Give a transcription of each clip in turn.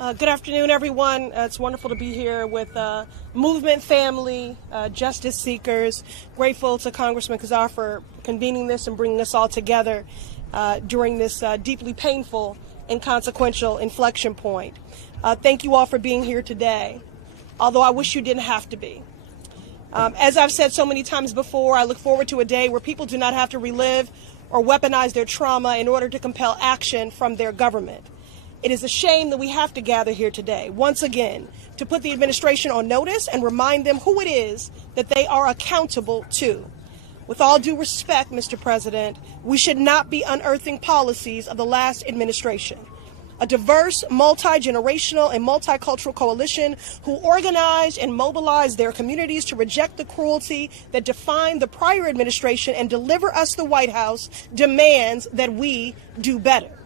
Good afternoon, everyone. It's wonderful to be here with movement family, justice seekers. Grateful to Congressman Kazar for convening this and bringing us all together during this deeply painful and consequential inflection point. Thank you all for being here today, although I wish you didn't have to be. As I've said so many times before, I look forward to a day where people do not have to relive or weaponize their trauma in order to compel action from their government. It is a shame that we have to gather here today, once again, to put the administration on notice and remind them who it is that they are accountable to. With all due respect, Mr. President, we should not be unearthing policies of the last administration. A diverse, multi-generational, and multicultural coalition who organized and mobilized their communities to reject the cruelty that defined the prior administration and deliver us the White House demands that we do better.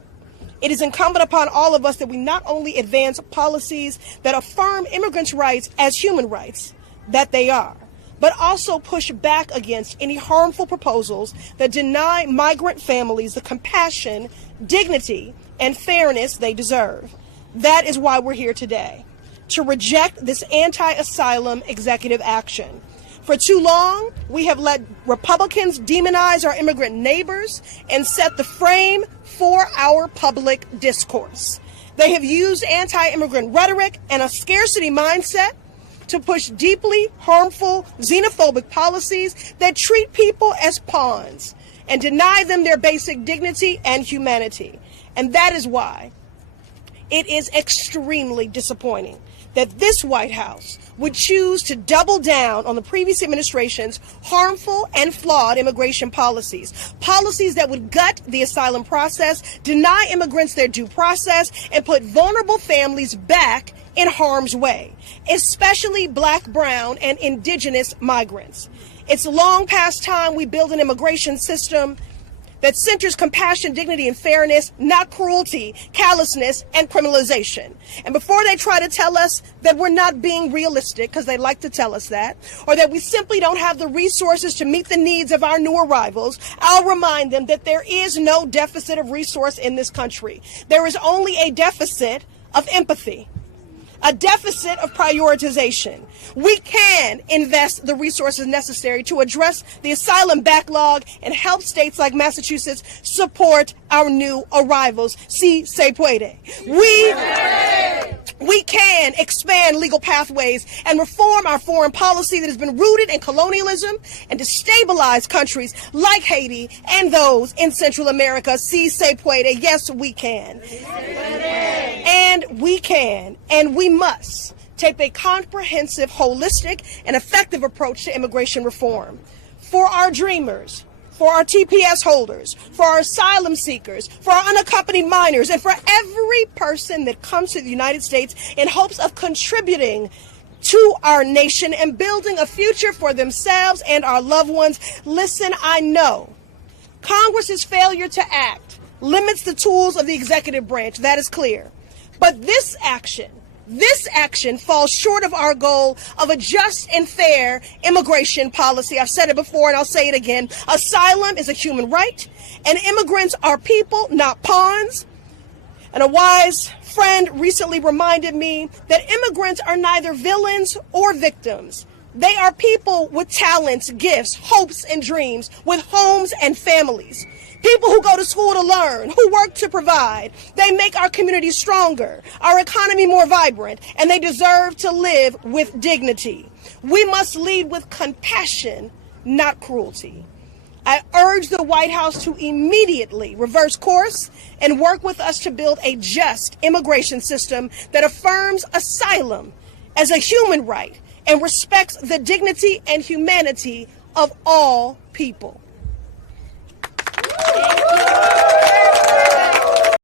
It is incumbent upon all of us that we not only advance policies that affirm immigrants' rights as human rights, that they are, but also push back against any harmful proposals that deny migrant families the compassion, dignity, and fairness they deserve. That is why we're here today, to reject this anti-asylum executive action. For too long, we have let Republicans demonize our immigrant neighbors and set the frame for our public discourse. They have used anti-immigrant rhetoric and a scarcity mindset to push deeply harmful xenophobic policies that treat people as pawns and deny them their basic dignity and humanity. And that is why it is extremely disappointing that this White House would choose to double down on the previous administration's harmful and flawed immigration policies that would gut the asylum process, deny immigrants their due process, and put vulnerable families back in harm's way, especially Black, brown, and indigenous migrants. It's long past time we build an immigration system that centers compassion, dignity, and fairness, not cruelty, callousness, and criminalization. And before they try to tell us that we're not being realistic, because they like to tell us that, or that we simply don't have the resources to meet the needs of our new arrivals, I'll remind them that there is no deficit of resource in this country. There is only a deficit of empathy, a deficit of prioritization. We can invest the resources necessary to address the asylum backlog and help states like Massachusetts support our new arrivals. Si se puede. We can expand legal pathways and reform our foreign policy that has been rooted in colonialism and destabilized countries like Haiti and those in Central America. Si se puede. Yes, we can. And we can, and we must take a comprehensive, holistic, and effective approach to immigration reform. For our dreamers, for our TPS holders, for our asylum seekers, for our unaccompanied minors, and for every person that comes to the United States in hopes of contributing to our nation and building a future for themselves and our loved ones. Listen, I know Congress's failure to act limits the tools of the executive branch. That is clear. But this action falls short of our goal of a just and fair immigration policy. I've said it before and I'll say it again. Asylum is a human right, and immigrants are people, not pawns. And a wise friend recently reminded me that immigrants are neither villains or victims. They are people with talents, gifts, hopes, and dreams, with homes and families. People who go to school to learn, who work to provide. They make our communities stronger, our economy more vibrant, and they deserve to live with dignity. We must lead with compassion, not cruelty. I urge the White House to immediately reverse course and work with us to build a just immigration system that affirms asylum as a human right and respects the dignity and humanity of all people.